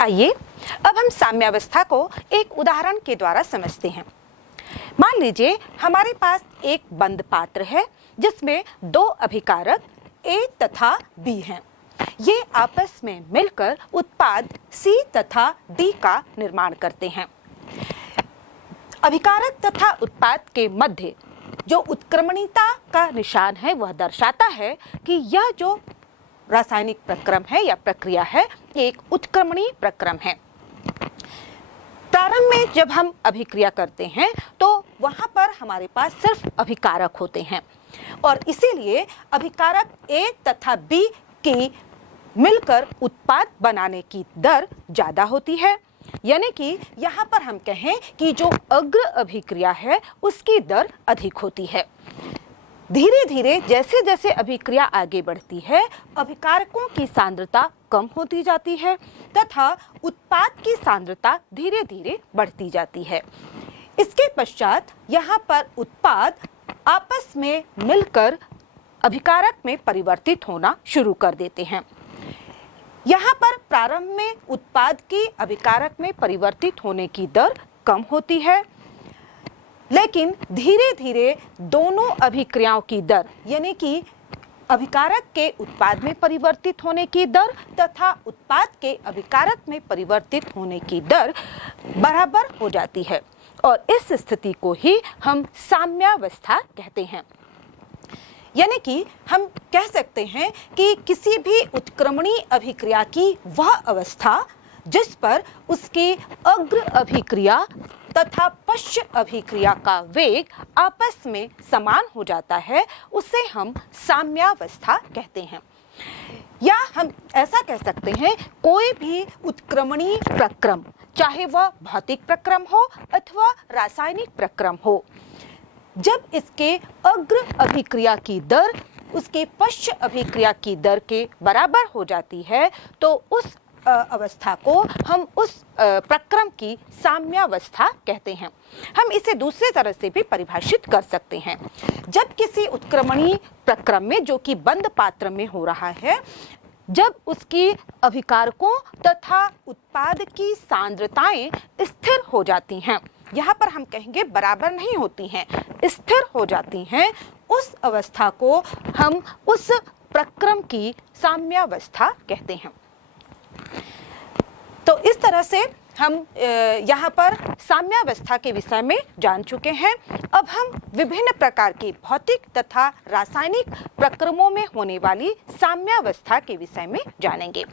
आइए अब हम साम्यावस्था को एक उदाहरण के द्वारा समझते हैं। मान लीजिए हमारे पास एक बंद पात्र है जिसमें दो अभिकारक A तथा B हैं। ये आपस में मिलकर उत्पाद C तथा D का निर्माण करते हैं। अभिकारक तथा उत्पाद के मध्य जो उत्क्रमणीयता का निशान है वह दर्शाता है कि यह जो रासायनिक प्रक्रम है या प्रक्रिया है एक उत्क्रमणीय प्रक्रम है। प्रारंभ में जब हम अभिक्रिया करते हैं तो वहां पर हमारे पास सिर्फ अभिकारक होते हैं और इसीलिए अभिकारक A तथा B की मिलकर उत्पाद बनाने की दर ज्यादा होती है। यानी कि यहाँ पर हम कहें कि जो अग्र अभिक्रिया है उसकी दर अधिक होती है। धीरे धीरे जैसे जैसे अभिक्रिया आगे बढ़ती है अभिकारकों की सांद्रता कम होती जाती है तथा उत्पाद की सांद्रता धीरे धीरे बढ़ती जाती है। इसके पश्चात यहाँ पर उत्पाद आपस में मिलकर अभिकारक में परिवर्तित होना शुरू कर देते हैं। यहाँ पर प्रारंभ में उत्पाद की अभिकारक में परिवर्तित होने की दर कम होती है, लेकिन धीरे धीरे दोनों अभिक्रियाओं की दर यानी कि अभिकारक के उत्पाद में परिवर्तित होने की दर तथा उत्पाद के अभिकारक में परिवर्तित होने की दर बराबर हो जाती है और इस स्थिति को ही हम साम्यावस्था कहते हैं। यानी कि हम कह सकते हैं कि किसी भी उत्क्रमणीय अभिक्रिया की वह अवस्था जिस पर उसकी अग्र अभिक्रिया तथा पश्च अभिक्रिया का वेग आपस में समान हो जाता है उसे हम साम्यावस्था कहते हैं। या हम ऐसा कह सकते हैं कोई भी उत्क्रमणीय प्रक्रम चाहे वह भौतिक प्रक्रम हो अथवा रासायनिक प्रक्रम हो, जब इसके अग्र अभिक्रिया की दर उसके पश्च अभिक्रिया की दर के बराबर हो जाती है तो उस अवस्था को हम उस प्रक्रम की साम्यावस्था कहते हैं। हम इसे दूसरे तरह से भी परिभाषित कर सकते हैं। जब किसी उत्क्रमणीय प्रक्रम में जो कि बंद पात्र में हो रहा है, जब उसकी अभिकारकों तथा उत्पाद की सांद्रताएं स्थिर हो जाती हैं, यहाँ पर हम कहेंगे बराबर नहीं होती हैं, स्थिर हो जाती हैं, उस अवस्था को हम उस प्रक्रम की साम्यावस्था कहते हैं। तो इस तरह से हम यहाँ पर साम्यावस्था के विषय में जान चुके हैं। अब हम विभिन्न प्रकार के भौतिक तथा रासायनिक प्रक्रमों में होने वाली साम्यावस्था के विषय में जानेंगे।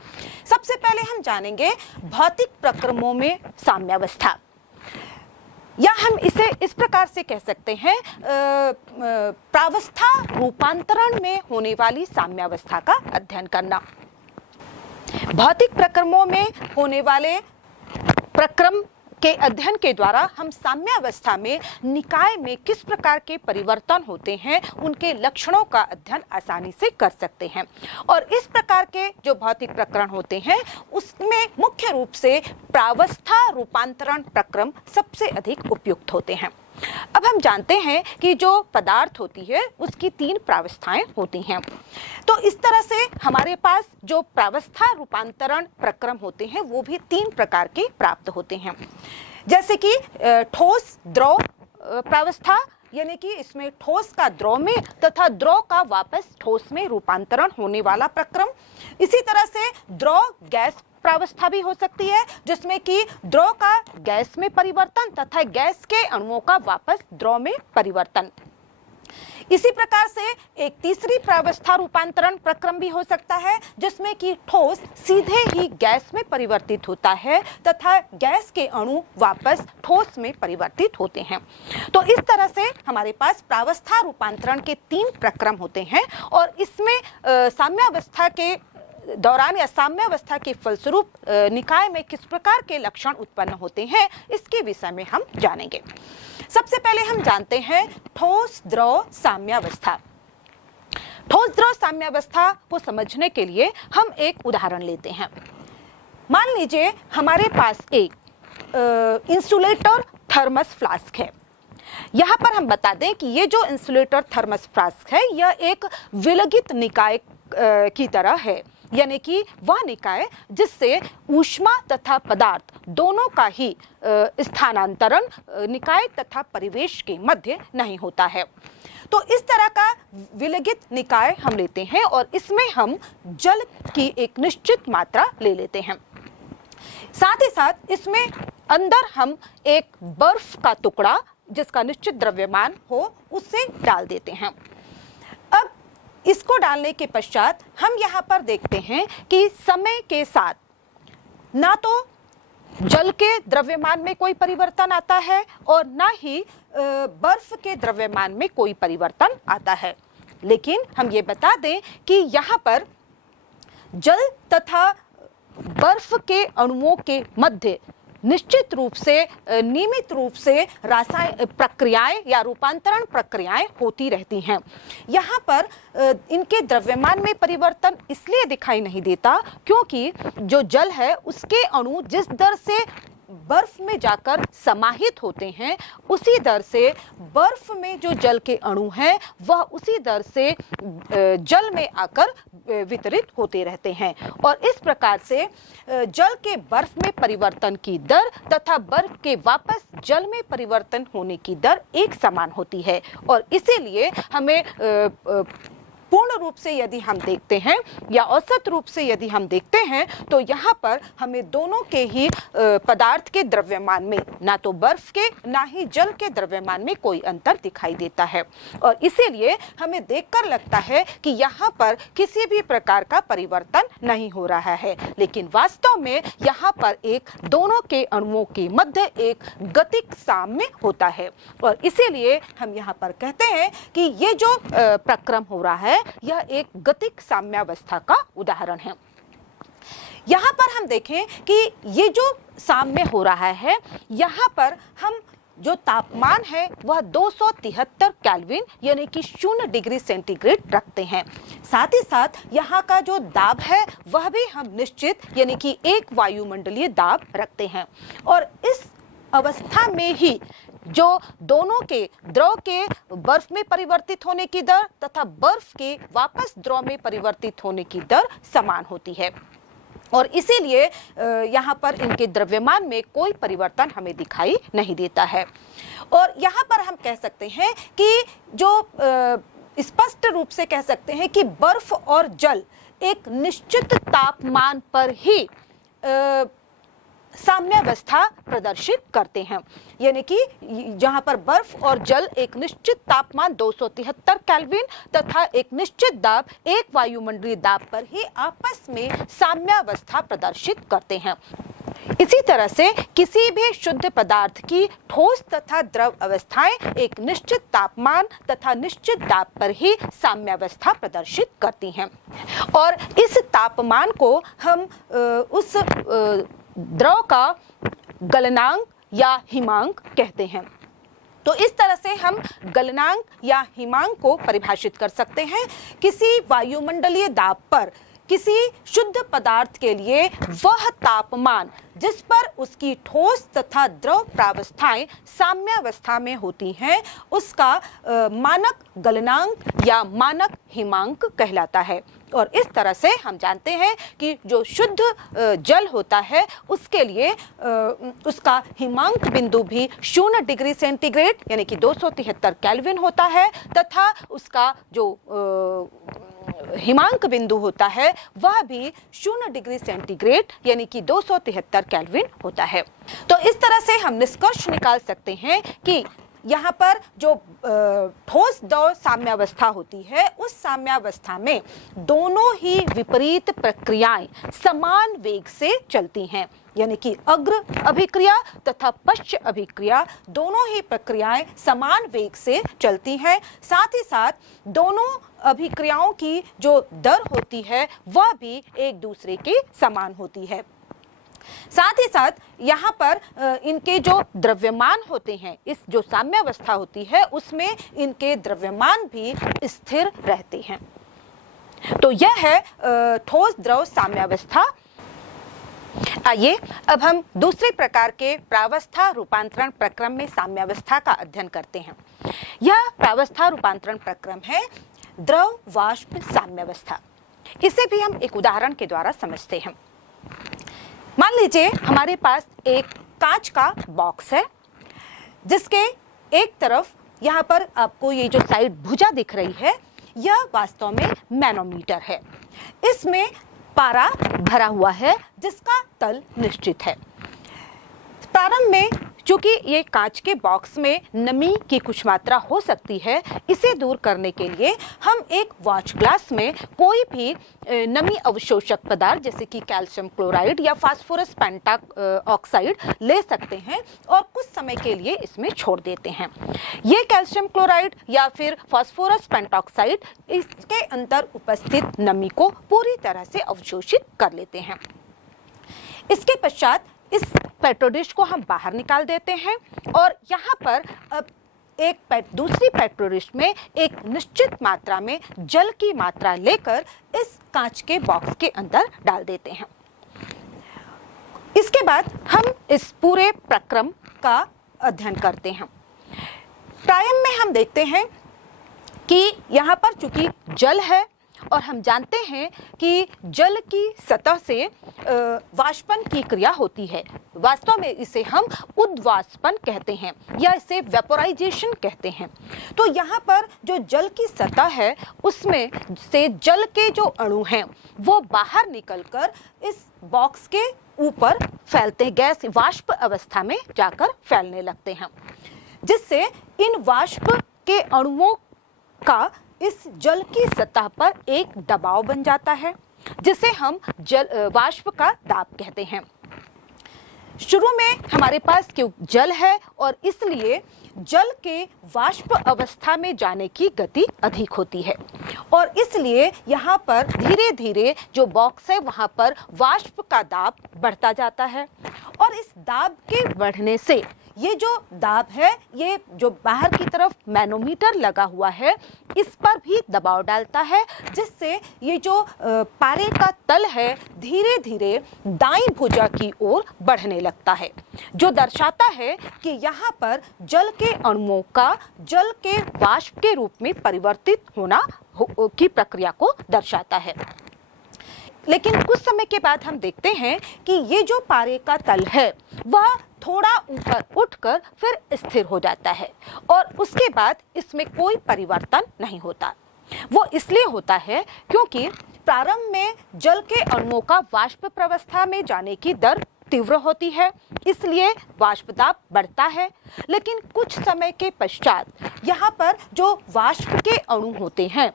सबसे पहले हम जानेंगे भौतिक प्रक्रमों में साम्यावस्था, या हम इसे इस प्रकार से कह सकते हैं प्रावस्था रूपांतरण में होने वाली साम्यावस्था का अध्ययन करना। भौतिक प्रक्रमों में होने वाले प्रक्रम के अध्ययन के द्वारा हम साम्यावस्था में निकाय में किस प्रकार के परिवर्तन होते हैं उनके लक्षणों का अध्ययन आसानी से कर सकते हैं। और इस प्रकार के जो भौतिक प्रकरण होते हैं उसमें मुख्य रूप से प्रावस्था रूपांतरण प्रक्रम सबसे अधिक उपयुक्त होते हैं। अब हम जानते हैं कि जो पदार्थ होती है उसकी तीन प्रावस्थाएं होती हैं। तो इस तरह से हमारे पास जो प्रावस्था रूपांतरण प्रक्रम होते हैं वो भी तीन प्रकार के प्राप्त होते हैं। जैसे कि ठोस द्रव प्रावस्था, यानी कि इसमें ठोस का द्रव में तथा द्रव का वापस ठोस में रूपांतरण होने वाला प्रक्रम। इसी तरह से द्रव गैस प्रावस्था भी हो सकती है जिसमें कि द्रव का गैस में परिवर्तन तथा गैस के अणुओं का वापस द्रव में परिवर्तन। इसी प्रकार से एक तीसरी प्रावस्था रूपांतरण प्रक्रम भी हो सकता है जिसमें कि ठोस सीधे ही गैस में परिवर्तित होता है तथा गैस के अणु वापस ठोस में परिवर्तित होते हैं। तो इस तरह से हमारे पास प्रावस्था रूपांतरण के तीन प्रक्रम होते हैं और इसमें साम्यावस्था के दौरान या साम्यावस्था के फलस्वरूप निकाय में किस प्रकार के लक्षण उत्पन्न होते हैं इसके विषय में हम जानेंगे। सबसे पहले हम जानते हैं ठोस द्रव साम्यावस्था। ठोस द्रव साम्यावस्था को समझने के लिए हम एक उदाहरण लेते हैं। मान लीजिए हमारे पास एक इंसुलेटर थर्मस फ्लास्क है। यहाँ पर हम बता दें कि ये जो इंसुलेटर थर्मस फ्लास्क है यह एक विलगित निकाय की तरह है। यानी कि वह निकाय जिससे ऊष्मा तथा पदार्थ दोनों का ही स्थानांतरण निकाय तथा परिवेश के मध्य नहीं होता है। तो इस तरह का विलगित निकाय हम लेते हैं और इसमें हम जल की एक निश्चित मात्रा ले लेते हैं। साथ ही साथ इसमें अंदर हम एक बर्फ का टुकड़ा जिसका निश्चित द्रव्यमान हो उससे डाल देते हैं। अब इसको डालने के पश्चात हम यहाँ पर देखते हैं कि समय के साथ ना तो जल के द्रव्यमान में कोई परिवर्तन आता है और ना ही बर्फ के द्रव्यमान में कोई परिवर्तन आता है। लेकिन हम ये बता दें कि यहाँ पर जल तथा बर्फ के अणुओं के मध्य निश्चित रूप से नियमित रूप से रासायनिक प्रक्रियाएं या रूपांतरण प्रक्रियाएं होती रहती हैं। यहाँ पर इनके द्रव्यमान में परिवर्तन इसलिए दिखाई नहीं देता क्योंकि जो जल है उसके अणु जिस दर से बर्फ में जाकर समाहित होते हैं उसी दर से बर्फ में जो जल के अणु हैं वह उसी दर से जल में आकर वितरित होते रहते हैं और इस प्रकार से जल के बर्फ में परिवर्तन की दर तथा बर्फ के वापस जल में परिवर्तन होने की दर एक समान होती है। और इसीलिए हमें पूर्ण रूप से यदि हम देखते हैं या औसत रूप से यदि हम देखते हैं तो यहाँ पर हमें दोनों के ही पदार्थ के द्रव्यमान में ना तो बर्फ के ना ही जल के द्रव्यमान में कोई अंतर दिखाई देता है और इसीलिए हमें देखकर लगता है कि यहाँ पर किसी भी प्रकार का परिवर्तन नहीं हो रहा है, लेकिन वास्तव में यहाँ पर एक दोनों के अणुओं के मध्य एक गतिक साम्य होता है और इसीलिए हम यहाँ पर कहते हैं कि ये जो प्रक्रम हो रहा है यह एक गतिक साम्यावस्था का उदाहरण है। यहाँ पर हम देखें कि ये जो साम्य हो रहा है यहाँ पर हम जो तापमान है वह 273 केल्विन यानी कि 0 डिग्री सेंटीग्रेड रखते हैं। साथ ही साथ यहाँ का जो दाब है वह भी हम निश्चित यानी कि एक वायुमंडलीय दाब रखते हैं और इस अवस्था में ही जो दोनों के द्रव के बर्फ में परिवर्तित होने की दर तथा बर्फ के वापस द्रव में परिवर्तित होने की दर समान होती है और इसीलिए यहाँ पर इनके द्रव्यमान में कोई परिवर्तन हमें दिखाई नहीं देता है। और यहाँ पर हम कह सकते हैं कि जो स्पष्ट रूप से कह सकते हैं कि बर्फ और जल एक निश्चित तापमान पर ही साम्यावस्था प्रदर्शित करते हैं, यानी कि जहां पर बर्फ और जल एक निश्चित तापमान 273 केल्विन तथा एक निश्चित दाब एक वायुमंडलीय दाब पर ही आपस में साम्यावस्था प्रदर्शित करते हैं। इसी तरह से किसी भी शुद्ध पदार्थ की ठोस तथा द्रव अवस्थाएं एक निश्चित तापमान तथा निश्चित दाब पर ही साम्यावस्था प्रदर्शित करती हैं और इस तापमान को हम उस द्रव का गलनांक या हिमांक कहते हैं। तो इस तरह से हम गलनांक या हिमांक को परिभाषित कर सकते हैं। किसी वायुमंडलीय दाब पर किसी शुद्ध पदार्थ के लिए वह तापमान जिस पर उसकी ठोस तथा द्रव प्रावस्थाएं साम्यावस्था में होती हैं उसका मानक गलनांक या मानक हिमांक कहलाता है। और इस तरह से हम जानते हैं कि जो शुद्ध जल होता है उसके लिए उसका हिमांक बिंदु भी 0 डिग्री सेंटीग्रेड यानी कि 273 केल्विन होता है तथा उसका जो हिमांक बिंदु होता है वह भी 0 डिग्री सेंटीग्रेड यानी कि 273 केल्विन होता है। तो इस तरह से हम निष्कर्ष निकाल सकते हैं कि यहाँ पर जो ठोस द्रव साम्यावस्था होती है उस साम्यावस्था में दोनों ही विपरीत प्रक्रियाएं समान वेग से चलती हैं, यानी कि अग्र अभिक्रिया तथा पश्च अभिक्रिया दोनों ही प्रक्रियाएं समान वेग से चलती हैं। साथ ही साथ दोनों अभिक्रियाओं की जो दर होती है वह भी एक दूसरे के समान होती है। साथ ही साथ यहाँ पर इनके जो द्रव्यमान होते हैं, इस जो साम्यावस्था होती है उसमें इनके द्रव्यमान भी स्थिर रहते हैं। तो यह है ठोस द्रव साम्यावस्था। आइए अब हम दूसरे प्रकार के प्रावस्था रूपांतरण प्रक्रम में साम्यावस्था का अध्ययन करते हैं। यह प्रावस्था रूपांतरण प्रक्रम है द्रव वाष्प साम्यावस्था। इसे भी हम एक उदाहरण के द्वारा समझते हैं। मान लीजिए हमारे पास एक कांच का बॉक्स है, जिसके एक तरफ यहाँ पर आपको ये जो साइड भुजा दिख रही है, यह वास्तव में मैनोमीटर है। इसमें पारा भरा हुआ है जिसका तल निश्चित है। प्रारंभ में चूंकि ये कांच के बॉक्स में नमी की कुछ मात्रा हो सकती है, इसे दूर करने के लिए हम एक वॉच ग्लास में कोई भी नमी अवशोषक पदार्थ जैसे कि कैल्शियम क्लोराइड या फास्फोरस पेंटा ऑक्साइड ले सकते हैं और कुछ समय के लिए इसमें छोड़ देते हैं। ये कैल्शियम क्लोराइड या फिर फास्फोरस पेंटॉक्साइड इसके अंदर उपस्थित नमी को पूरी तरह से अवशोषित कर लेते हैं। इसके पश्चात इस पेट्रो डिश को हम बाहर निकाल देते हैं और यहाँ पर अब दूसरी पेट्रो डिश में एक निश्चित मात्रा में जल की मात्रा लेकर इस कांच के बॉक्स के अंदर डाल देते हैं। इसके बाद हम इस पूरे प्रक्रम का अध्ययन करते हैं। प्रारंभ में हम देखते हैं कि यहाँ पर चूंकि जल है और हम जानते हैं कि जल की सतह से वाष्पन की क्रिया होती है। वास्तव में इसे हम उद्वाष्पन कहते हैं या इसे वेपोराइजेशन कहते हैं। तो यहाँ पर जो जल की सतह है उसमें से जल के जो अणु हैं वो बाहर निकलकर इस बॉक्स के ऊपर फैलते हैं, गैस वाष्प अवस्था में जाकर फैलने लगते हैं, जिससे इन वाष्प के अणुओं का इस जल की सतह पर एक दबाव बन जाता है, जिसे हम वाष्प का दाब कहते हैं। शुरू में हमारे पास क्यों जल है और इसलिए जल के वाष्प अवस्था में जाने की गति अधिक होती है और इसलिए यहाँ पर धीरे धीरे जो बॉक्स है वहाँ पर वाष्प का दाब बढ़ता जाता है और इस दाब के बढ़ने से ये जो दाब है, ये जो बाहर की तरफ मैनोमीटर लगा हुआ है इस पर भी दबाव डालता है, जिससे ये जो पारे का तल है धीरे धीरे दाईं भुजा की ओर बढ़ने लगता है, जो दर्शाता है कि यहाँ पर जल के अणुओं का जल के वाष्प के रूप में परिवर्तित होना की प्रक्रिया को दर्शाता है। लेकिन कुछ समय के बाद हम देखते हैं कि ये जो पारे का तल है वह थोड़ा ऊपर उठकर फिर स्थिर हो जाता है और उसके बाद इसमें कोई परिवर्तन नहीं होता। वो इसलिए होता है क्योंकि प्रारंभ में जल के अणुओं का वाष्प प्रावस्था में जाने की दर तीव्र होती है, इसलिए वाष्प दाब बढ़ता है। लेकिन कुछ समय के पश्चात यहाँ पर जो वाष्प के अणु होते हैं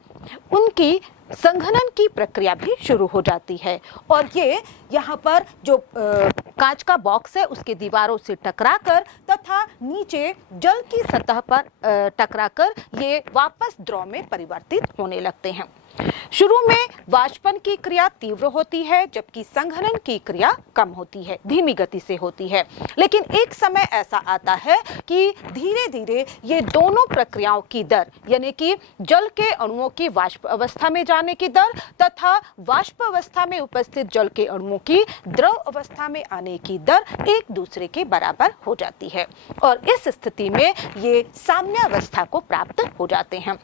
उनकी संघनन की प्रक्रिया भी शुरू हो जाती है और ये यहाँ पर जो कांच का बॉक्स है उसके दीवारों से टकराकर तथा नीचे जल की सतह पर टकराकर ये वापस द्रव में परिवर्तित होने लगते हैं। शुरू में वाष्पन की क्रिया तीव्र होती है जबकि संघनन की क्रिया कम होती है, धीमी गति से होती है। लेकिन एक समय ऐसा आता है कि धीरे धीरे ये दोनों प्रक्रियाओं की दर यानी कि जल के अणुओं की वाष्प अवस्था में जाने की दर तथा वाष्प अवस्था में उपस्थित जल के अणुओं की द्रव अवस्था में आने की दर एक दूसरे के बराबर हो जाती है और इस स्थिति में ये साम्यावस्था को प्राप्त हो जाते हैं।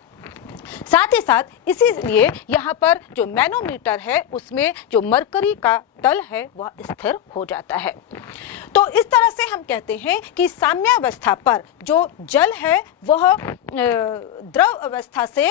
साथ ही साथ इसीलिए यहाँ पर जो मैनोमीटर है उसमें जो मरकरी का तल है वह स्थिर हो जाता है। तो इस तरह से हम कहते हैं कि साम्यावस्था पर जो जल है वह द्रव अवस्था से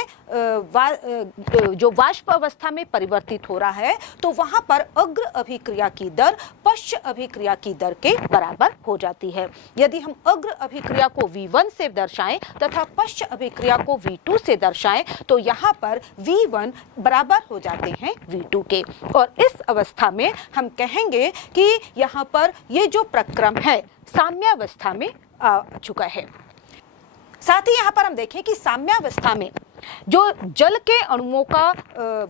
जो वाष्प अवस्था में परिवर्तित हो रहा है, तो वहाँ पर अग्र अभिक्रिया की दर पश्च अभिक्रिया की दर के बराबर हो जाती है। यदि हम अग्र अभिक्रिया को V1 से दर्शाएं तथा पश्च अभिक्रिया को V2 से दर्शाएं तो यहाँ पर V1 बराबर हो जाते हैं V2 के और इस अवस्था में हम कहेंगे कि यहाँ पर ये जो प्रक्रम है साम्यावस्था में आ चुका है। साथ ही यहाँ पर हम देखें कि साम्यावस्था में जो जल के अणुओं का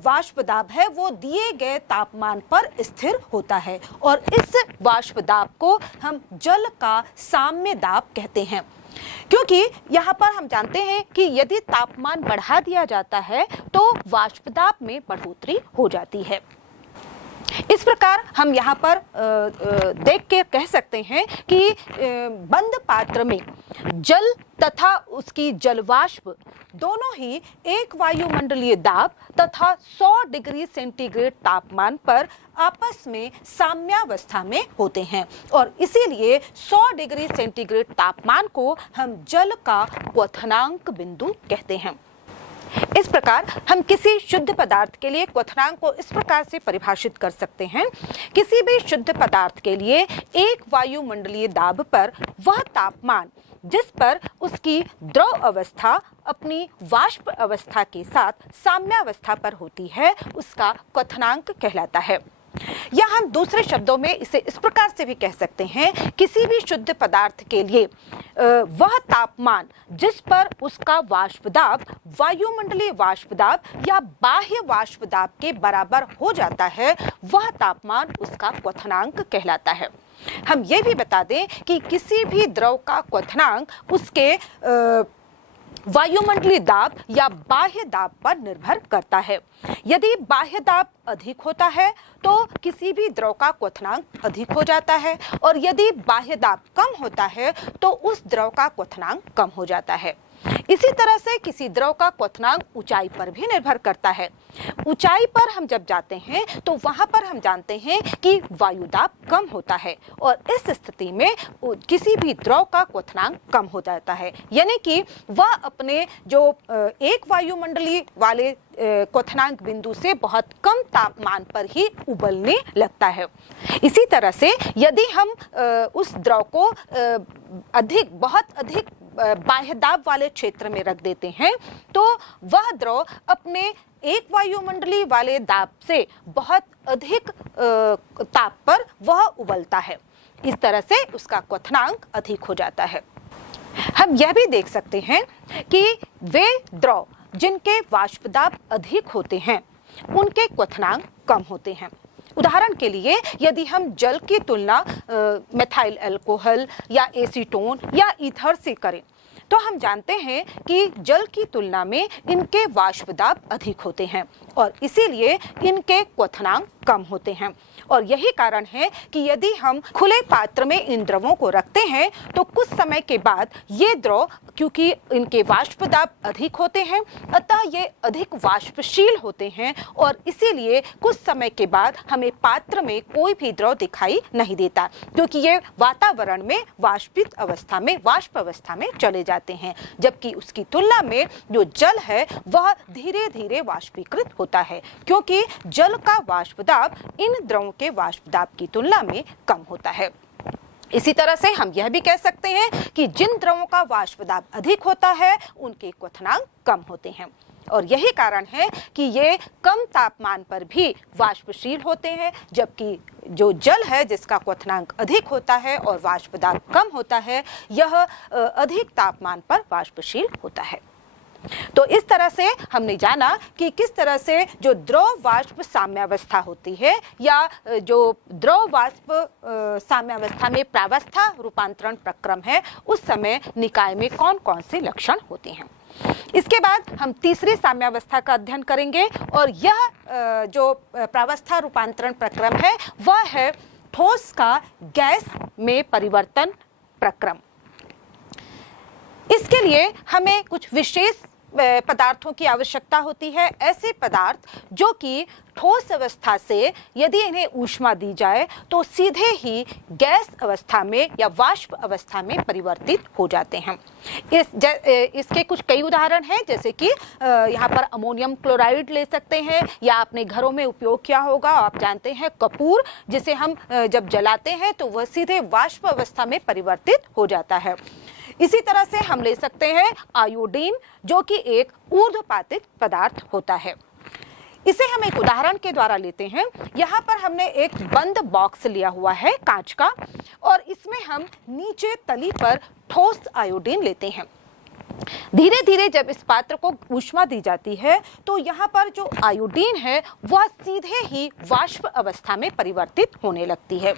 वाष्प दाब है वो दिए गए तापमान पर स्थिर होता है और इस वाष्प दाब को हम जल का साम्य दाब कहते हैं, क्योंकि यहाँ पर हम जानते हैं कि यदि तापमान बढ़ा दिया जाता है तो वाष्प दाब में बढ़ोतरी हो जाती है। इस प्रकार हम यहाँ पर देख के कह सकते हैं कि बंद पात्र में जल तथा उसकी जलवाष्प दोनों ही एक वायुमंडलीय दाब तथा 100 डिग्री सेंटीग्रेड तापमान पर आपस में साम्यावस्था में होते हैं और इसीलिए 100 डिग्री सेंटीग्रेड तापमान को हम जल का क्वथनांक बिंदु कहते हैं। इस प्रकार हम किसी शुद्ध पदार्थ के लिए क्वथनांक को इस प्रकार से परिभाषित कर सकते हैं। किसी भी शुद्ध पदार्थ के लिए एक वायुमंडलीय दाब पर वह तापमान जिस पर उसकी द्रव अवस्था अपनी वाष्प अवस्था के साथ साम्यावस्था पर होती है उसका क्वथनांक कहलाता है। या हम दूसरे शब्दों में इसे इस प्रकार से भी कह सकते हैं, किसी भी शुद्ध पदार्थ के लिए वह तापमान जिस पर उसका वाष्प दाब वायुमंडलीय वाष्प दाब या बाह्य वाष्प दाब के बराबर हो जाता है वह तापमान उसका क्वथनांक कहलाता है। हम ये भी बता दें कि किसी भी द्रव का क्वथनांक उसके वायुमंडलीय दाब या बाह्य दाब पर निर्भर करता है। यदि बाह्य दाब अधिक होता है तो किसी भी द्रव का क्वथनांक अधिक हो जाता है और यदि बाह्य दाब कम होता है तो उस द्रव का क्वथनांक कम हो जाता है। इसी तरह से किसी द्रव का क्वथनांक ऊंचाई पर भी निर्भर करता है। ऊंचाई पर हम जब जाते हैं तो वहां पर हम जानते हैं कि वायु दाब कम होता है और इस स्थिति में किसी भी द्रव का क्वथनांक कम हो जाता है, यानी कि वह अपने जो एक वायुमंडलीय वाले क्वथनांक बिंदु से बहुत कम तापमान पर ही उबलने लगता है। इसी तरह से यदि हम उस द्रव को बहुत अधिक बाह्य दाब वाले क्षेत्र में रख देते हैं तो वह द्रव अपने एक वायुमंडलीय वाले दाब से बहुत अधिक ताप पर वह उबलता है। इस तरह से उसका क्वथनांक अधिक हो जाता है। हम यह भी देख सकते हैं कि वे द्रव जिनके वाष्प दाब अधिक होते हैं उनके क्वथनांक कम होते हैं। उदाहरण के लिए यदि हम जल की तुलना मेथाइल अल्कोहल या एसीटोन या ईथर से करें तो हम जानते हैं कि जल की तुलना में इनके वाष्प दाब अधिक होते हैं और इसीलिए इनके क्वथनांक कम होते हैं। और यही कारण है कि यदि हम खुले पात्र में इन द्रवों को रखते हैं तो कुछ समय के बाद ये द्रव, क्योंकि इनके वाष्प दाब अधिक होते हैं अतः ये अधिक वाष्पशील होते हैं और इसीलिए कुछ समय के बाद हमें पात्र में कोई भी द्रव दिखाई नहीं देता, क्योंकि ये वातावरण में वाष्पित अवस्था में वाष्प अवस्था में चले जाते हैं, जबकि उसकी तुलना में जो जल है वह धीरे धीरे वाष्पीकृत होता है, क्योंकि जल का वाष्प दाब इन द्रवों के वाष्प दाब की तुलना में कम होता है। इसी तरह से हम यह भी कह सकते हैं कि जिन द्रवों का वाष्प दाब अधिक होता है उनके क्वथनांक कम होते हैं और यही कारण है कि ये कम तापमान पर भी वाष्पशील होते हैं, जबकि जो जल है जिसका क्वथनांक अधिक होता है और वाष्प दाब कम होता है यह अधिक तापमान पर वाष्पशील होता है। तो इस तरह से हमने जाना कि किस तरह से जो द्रव वाष्प साम्यावस्था होती है या जो द्रव वाष्प साम्यावस्था में प्रावस्था रूपांतरण प्रक्रम है उस समय निकाय में कौन कौन से लक्षण होते हैं। इसके बाद हम तीसरी साम्यावस्था का अध्ययन करेंगे और यह जो प्रावस्था रूपांतरण प्रक्रम है वह है ठोस का गैस में परिवर्तन प्रक्रम। इसके लिए हमें कुछ विशेष पदार्थों की आवश्यकता होती है, ऐसे पदार्थ जो कि ठोस अवस्था से यदि इन्हें ऊष्मा दी जाए तो सीधे ही गैस अवस्था में या वाष्प अवस्था में परिवर्तित हो जाते हैं। इसके कुछ कई उदाहरण हैं, जैसे कि यहाँ पर अमोनियम क्लोराइड ले सकते हैं या आपने घरों में उपयोग किया होगा, आप जानते हैं कपूर, जिसे हम जब जलाते हैं तो वह सीधे वाष्प अवस्था में परिवर्तित हो जाता है। इसी तरह से हम ले सकते हैं आयोडीन, जो कि एक ऊर्ध्वपातित पदार्थ होता है। इसे हम एक उदाहरण के द्वारा लेते हैं। यहाँ पर हमने एक बंद बॉक्स लिया हुआ है कांच का और इसमें हम नीचे तली पर ठोस आयोडीन लेते हैं। धीरे धीरे जब इस पात्र को ऊष्मा दी जाती है तो यहाँ पर जो आयोडीन है वह सीधे ही वाष्प अवस्था में परिवर्तित होने लगती है।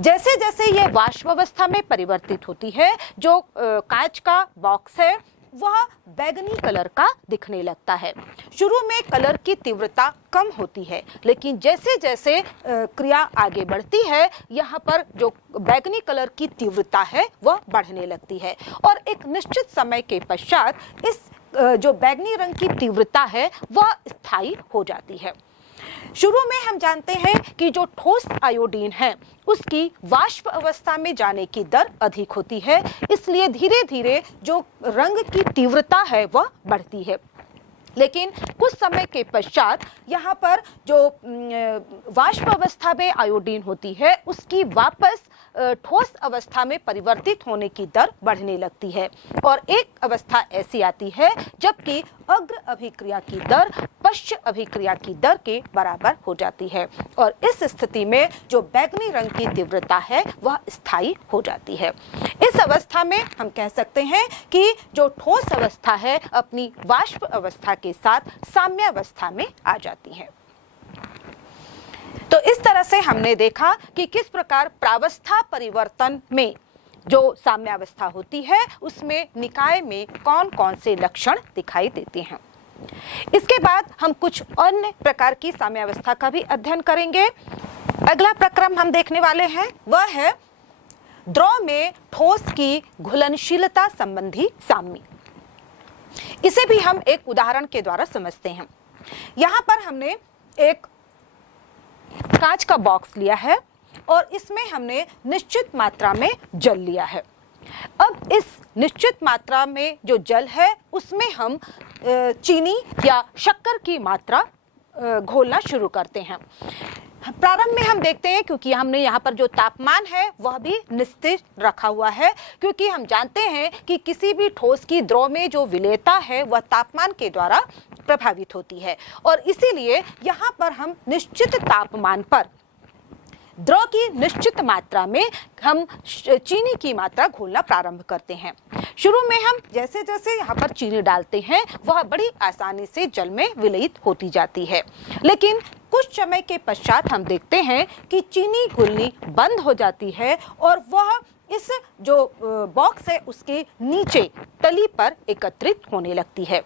जैसे जैसे ये वाष्प अवस्था में परिवर्तित होती है, जो कांच का बॉक्स है वह बैगनी कलर का दिखने लगता है। शुरू में कलर की तीव्रता कम होती है, लेकिन जैसे जैसे क्रिया आगे बढ़ती है यहाँ पर जो बैगनी कलर की तीव्रता है वह बढ़ने लगती है और एक निश्चित समय के पश्चात इस जो बैगनी रंग की तीव्रता है वह स्थायी हो जाती है। शुरू में हम जानते हैं कि जो ठोस आयोडीन है उसकी वाष्प अवस्था में जाने की दर अधिक होती है, इसलिए धीरे धीरे जो रंग की तीव्रता है वह बढ़ती है। लेकिन कुछ समय के पश्चात यहाँ पर जो वाष्प अवस्था में आयोडीन होती है उसकी वापस ठोस अवस्था में परिवर्तित होने की दर बढ़ने लगती है और एक अवस्था ऐसी आती है जबकि अग्र अभिक्रिया की दर पश्च अभिक्रिया की दर के बराबर हो जाती है और इस स्थिति में जो बैगनी रंग की तीव्रता है वह स्थायी हो जाती है। इस अवस्था में हम कह सकते हैं कि जो ठोस अवस्था है अपनी वाष्प अवस्था के साथ साम्यावस्था में आ जाती है। तो इस तरह से हमने देखा कि किस प्रकार प्रावस्था परिवर्तन में जो साम्यावस्था होती है उसमें निकाय में कौन कौन से लक्षण दिखाई देते हैं। इसके बाद हम कुछ अन्य प्रकार की साम्यावस्था का भी अध्ययन करेंगे। अगला प्रक्रम हम देखने वाले हैं वह है द्रव में ठोस की घुलनशीलता संबंधी साम्य। इसे भी हम एक उदाहरण के द्वारा समझते हैं। यहाँ पर हमने एक कांच का बॉक्स लिया है और इसमें हमने निश्चित मात्रा में जल लिया है। अब इस निश्चित मात्रा में जो जल है उसमें हम चीनी या शक्कर की मात्रा घोलना शुरू करते हैं। प्रारंभ में हम देखते हैं क्योंकि हमने यहाँ पर जो तापमान है वह भी निश्चित रखा हुआ है, क्योंकि हम जानते हैं कि किसी भी ठोस की द्रव में जो विलेयता है वह तापमान के द्वारा प्रभावित होती है और इसीलिए यहाँ पर हम निश्चित तापमान पर द्रव की निश्चित मात्रा में हम चीनी की मात्रा घोलना प्रारंभ करते हैं। शुरू में हम जैसे जैसे यहाँ पर चीनी डालते हैं वह बड़ी आसानी से जल में विलयित होती जाती है, लेकिन कुछ समय के पश्चात हम देखते हैं कि चीनी घुलनी बंद हो जाती है और वह इस जो बॉक्स है उसके नीचे तली पर एकत्रित होने लगती है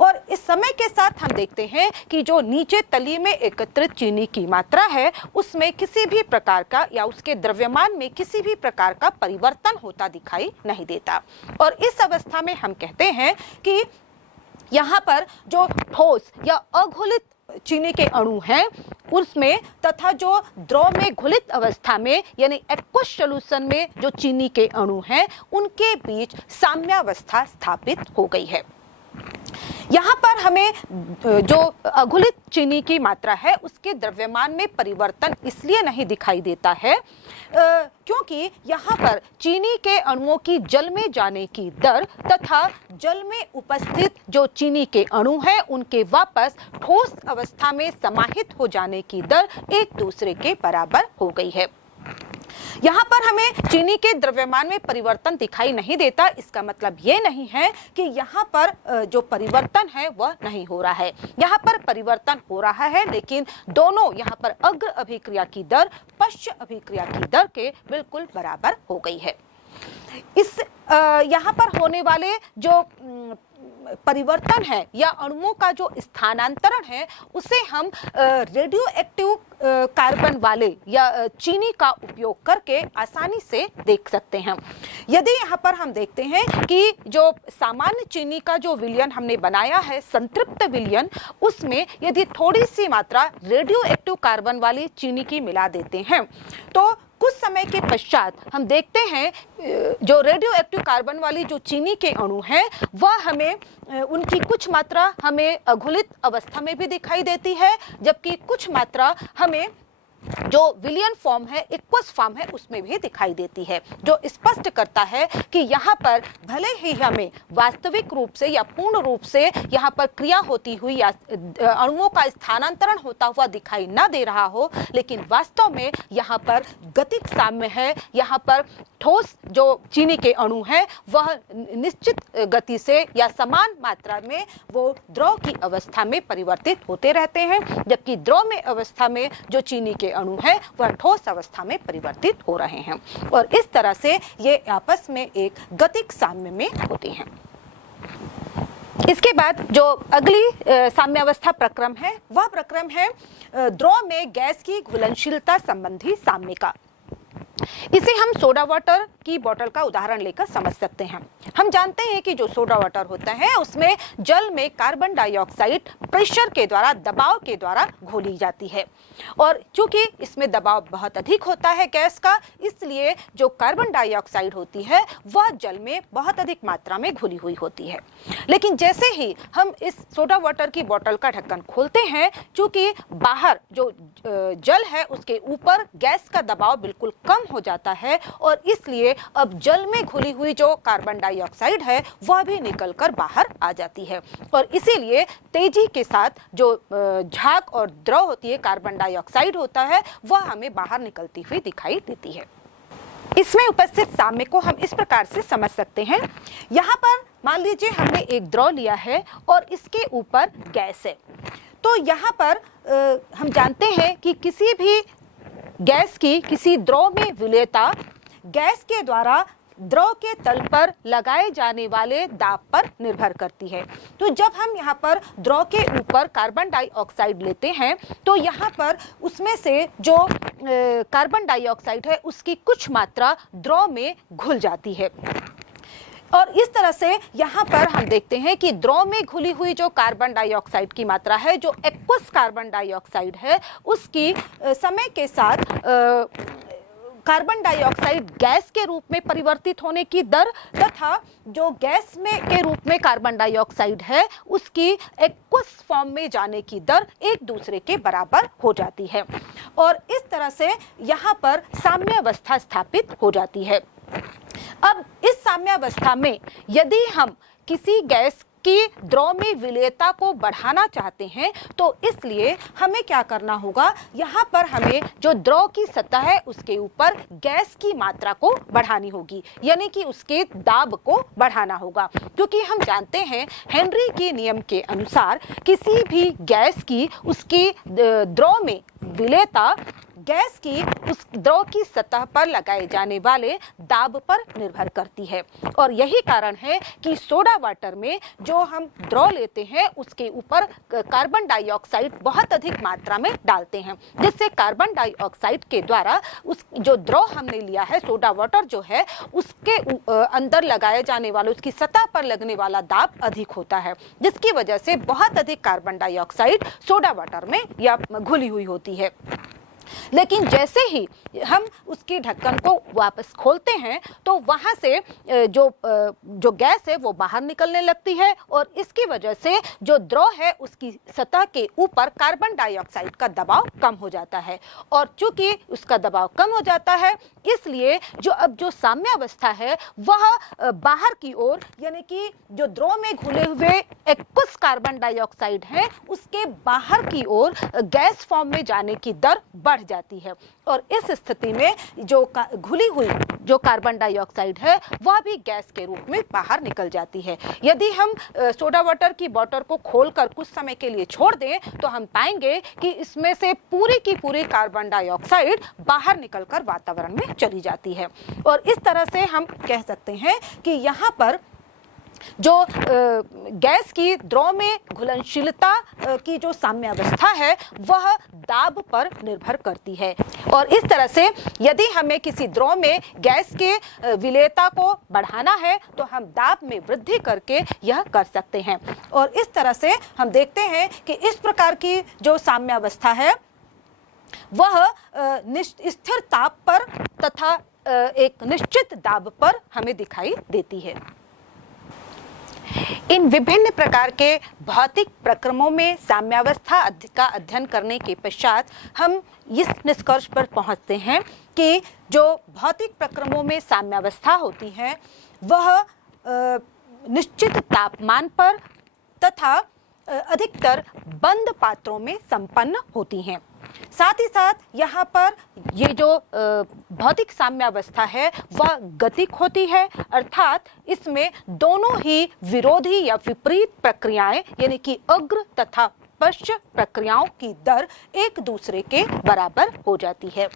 और इस समय के साथ हम देखते हैं कि जो नीचे तली में एकत्रित चीनी की मात्रा है उसमें किसी भी प्रकार का या उसके द्रव्यमान में किसी भी प्रकार का परिवर्तन होता दिखाई नहीं देता और इस अवस्था में हम कहते हैं कि यहाँ पर जो ठोस या अघुलित चीनी के अणु हैं उसमें तथा जो द्रव में घुलित अवस्था में यानी एक्वस सॉल्यूशन में जो चीनी के अणु हैं उनके बीच साम्यावस्था स्थापित हो गई है। यहाँ पर हमें जो अघुलित चीनी की मात्रा है उसके द्रव्यमान में परिवर्तन इसलिए नहीं दिखाई देता है क्योंकि यहाँ पर चीनी के अणुओं की जल में जाने की दर तथा जल में उपस्थित जो चीनी के अणु हैं उनके वापस ठोस अवस्था में समाहित हो जाने की दर एक दूसरे के बराबर हो गई है। यहाँ पर हमें चीनी के द्रव्यमान में परिवर्तन दिखाई नहीं देता, इसका मतलब ये नहीं है कि यहाँ पर जो परिवर्तन है वह नहीं हो रहा है। यहाँ पर परिवर्तन हो रहा है, लेकिन दोनों यहाँ पर अग्र अभिक्रिया की दर पश्च अभिक्रिया की दर के बिल्कुल बराबर हो गई है। इस यहाँ पर होने वाले जो परिवर्तन है या अणुओं का जो स्थानांतरण है उसे हम रेडियो एक्टिव कार्बन वाले या चीनी का उपयोग करके आसानी से देख सकते हैं। यदि यहाँ पर हम देखते हैं कि जो सामान्य चीनी का जो विलयन हमने बनाया है संतृप्त विलयन, उसमें यदि थोड़ी सी मात्रा रेडियो एक्टिव कार्बन वाली चीनी की मिला देते हैं तो कुछ समय के पश्चात हम देखते हैं जो रेडियो एक्टिव कार्बन वाली जो चीनी के अणु हैं वह हमें उनकी कुछ मात्रा हमें अघुलित अवस्था में भी दिखाई देती है, जबकि कुछ मात्रा हमें जो विलियन फॉर्म है एक्वस फॉर्म है उसमें भी दिखाई देती है, जो स्पष्ट करता है कि यहाँ पर भले ही हमें वास्तविक रूप से या पूर्ण रूप से यहाँ पर क्रिया होती हुई या अणुओं का स्थानांतरण होता हुआ दिखाई ना दे रहा हो, लेकिन वास्तव में यहाँ पर गतिक साम्य है। यहाँ पर ठोस जो चीनी के अणु हैं वह निश्चित गति से या समान मात्रा में वो द्रव की अवस्था में परिवर्तित होते रहते हैं, जबकि द्रव में अवस्था में जो चीनी के अणु है वह ठोस अवस्था में परिवर्तित हो रहे हैं और इस तरह से ये आपस में एक गतिक साम्य में होते हैं। इसके बाद जो अगली साम्यावस्था प्रक्रम है वह प्रक्रम है द्रव में गैस की घुलनशीलता संबंधी साम्य का। इसे हम सोडा वाटर की बोतल का उदाहरण लेकर समझ सकते हैं। हम जानते हैं कि जो सोडा वाटर होता है उसमें जल में कार्बन डाइऑक्साइड प्रेशर के द्वारा, दबाव के द्वारा घोली जाती है, और चूंकि इसमें दबाव बहुत अधिक होता है गैस का, इसलिए जो कार्बन डाइऑक्साइड होती है वह जल में बहुत अधिक मात्रा में घुली हुई होती है। लेकिन जैसे ही हम इस सोडा वाटर की बोतल का ढक्कन खोलते हैं, चूंकि बाहर जो जल है उसके ऊपर गैस का दबाव बिल्कुल कम हो जाता है, और इसलिए अब जल में घुली हुई जो कार्बन डाइऑक्साइड है वह भी निकलकर बाहर आ जाती है, और इसीलिए तेजी के साथ जो झाग और द्रव होती है, कार्बन डाइऑक्साइड होता है, वह हमें बाहर निकलती हुई दिखाई देती है। इसमें उपस्थित साम्य को हम इस प्रकार से समझ सकते हैं। यहाँ पर मान लीजिए हमने एक द्रव लिया है और इसके ऊपर गैस है, तो यहाँ पर हम जानते हैं कि किसी भी गैस की किसी द्रव में विलेयता गैस के द्वारा द्रव के तल पर लगाए जाने वाले दाब पर निर्भर करती है। तो जब हम यहाँ पर द्रव के ऊपर कार्बन डाइऑक्साइड लेते हैं तो यहाँ पर उसमें से जो कार्बन डाइऑक्साइड है उसकी कुछ मात्रा द्रव में घुल जाती है, और इस तरह से यहाँ पर हम देखते हैं कि द्रव में घुली हुई जो कार्बन डाइऑक्साइड की मात्रा है, जो एक्वस कार्बन डाइऑक्साइड है, उसकी समय के साथ कार्बन डाइऑक्साइड गैस के रूप में परिवर्तित होने की दर तथा जो गैस में के रूप में कार्बन डाइऑक्साइड है उसकी एक्वस फॉर्म में जाने की दर एक दूसरे के बराबर हो जाती है, और इस तरह से यहाँ पर साम्यावस्था स्थापित हो जाती है। अब इस साम्यावस्था में यदि हम किसी गैस की द्रव में विलेयता को बढ़ाना चाहते हैं तो इसलिए हमें क्या करना होगा, यहाँ पर हमें जो द्रव की सतह है उसके ऊपर गैस की मात्रा को बढ़ानी होगी, यानी कि उसके दाब को बढ़ाना होगा, क्योंकि हम जानते हैं हेनरी के नियम के अनुसार किसी भी गैस की उसकी द्रव में विलेयता गैस की उस द्रव की सतह पर लगाए जाने वाले दाब पर निर्भर करती है, और यही कारण है कि सोडा वाटर में जो हम द्रव लेते हैं उसके ऊपर कार्बन डाइऑक्साइड बहुत अधिक मात्रा में डालते हैं, जिससे कार्बन डाइऑक्साइड के द्वारा उस जो द्रव हमने लिया है सोडा वाटर जो है उसके अंदर लगाए जाने वाले उसकी सतह पर लगने वाला दाब अधिक होता है, जिसकी वजह से बहुत अधिक कार्बन डाइऑक्साइड सोडा वाटर में या घुली हुई होती है। लेकिन जैसे ही हम उसके ढक्कन को वापस खोलते हैं तो वहां से जो गैस है वो बाहर निकलने लगती है, और इसकी वजह से जो द्रव है उसकी सतह के ऊपर कार्बन डाइऑक्साइड का दबाव कम हो जाता है, और चूंकि उसका दबाव कम हो जाता है इसलिए जो साम्यावस्था है वह बाहर की ओर, यानी कि जो द्रव में घुले हुए एक्वस कार्बन डाइऑक्साइड है उसके बाहर की ओर गैस फॉर्म में जाने की दर बढ़ जाती है, और इस स्थिति में जो घुली हुई जो कार्बन डाइऑक्साइड है वह भी गैस के रूप में बाहर निकल जाती है। यदि हम सोडा वाटर की बोतल को खोलकर कुछ समय के लिए छोड़ दें तो हम पाएंगे कि इसमें से पूरी की पूरी कार्बन डाइऑक्साइड बाहर निकलकर वातावरण में चली जाती है, और इस तरह से हम कह सकते हैं कि यहाँ पर जो गैस की द्रव में घुलनशीलता की जो साम्यावस्था है वह दाब पर निर्भर करती है, और इस तरह से यदि हमें किसी द्रव में गैस के विलेयता को बढ़ाना है तो हम दाब में वृद्धि करके यह कर सकते हैं, और इस तरह से हम देखते हैं कि इस प्रकार की जो साम्यावस्था है वह स्थिर ताप पर तथा एक निश्चित दाब पर हमें दिखाई देती है। इन विभिन्न प्रकार के भौतिक प्रक्रमों में साम्यावस्था का अध्ययन करने के पश्चात हम इस निष्कर्ष पर पहुंचते हैं कि जो भौतिक प्रक्रमों में साम्यावस्था होती है वह निश्चित तापमान पर तथा अधिकतर बंद पात्रों में संपन्न होती हैं। साथ ही साथ यहाँ पर ये जो भौतिक साम्यावस्था है वह गतिक होती है, अर्थात इसमें दोनों ही विरोधी या विपरीत प्रक्रियाएं यानी कि अग्र तथा स्पर्श प्रक्रियाओं की दर एक दूसरे के बराबर हो जाती है।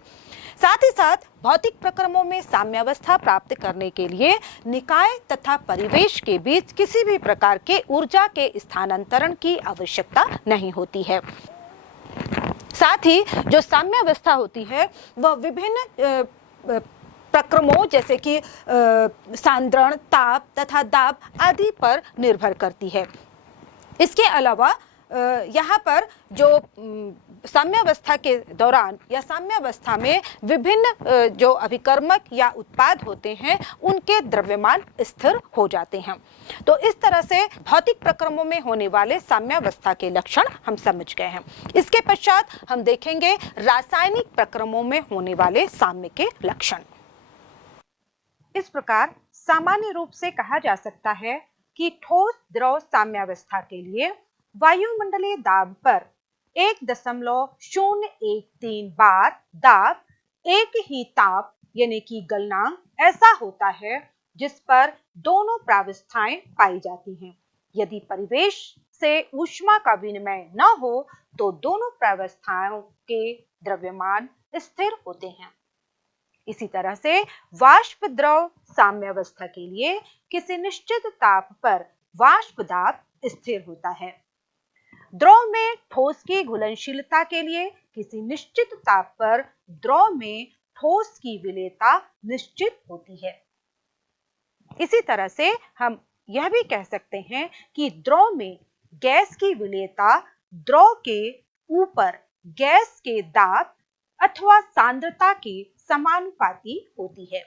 साथ ही साथ भौतिक प्रक्रमों में साम्यावस्था प्राप्त करने के लिए निकाय तथा परिवेश के बीच किसी भी प्रकार के ऊर्जा के स्थानांतरण की आवश्यकता नहीं होती है। साथ ही जो साम्यावस्था होती है वह विभिन्न प्रक्रमों जैसे कि सांद्रण, ताप तथा दाब आदि पर निर्भर करती है। इसके अलावा यहाँ पर जो साम्यावस्था के दौरान या साम्यावस्था में विभिन्न जो अभिकर्मक या उत्पाद होते हैं उनके द्रव्यमान स्थिर हो जाते हैं। तो इस तरह से भौतिक प्रक्रमों में होने वाले साम्यावस्था के लक्षण हम समझ गए हैं। इसके पश्चात हम देखेंगे रासायनिक प्रक्रमों में होने वाले साम्य के लक्षण। इस प्रकार सामान्य रूप से कहा जा सकता है कि ठोस द्रव साम्यावस्था के लिए वायुमंडलीय दाब पर 1.013 बार दाब एक ही ताप यानी कि गलनांक ऐसा होता है जिस पर दोनों प्रावस्थाएं पाई जाती हैं। यदि परिवेश से ऊष्मा का विनिमय न हो तो दोनों प्रावस्थाओं के द्रव्यमान स्थिर होते हैं। इसी तरह से वाष्प द्रव साम्यावस्था के लिए किसी निश्चित ताप पर वाष्प दाब स्थिर होता है। द्रव में ठोस की घुलनशीलता के लिए किसी निश्चित ताप पर द्रव में ठोस की विलेयता निश्चित होती है। इसी तरह से हम यह भी कह सकते हैं कि द्रव में गैस की विलेयता द्रव के ऊपर गैस के दाब अथवा सांद्रता के समानुपाती होती है।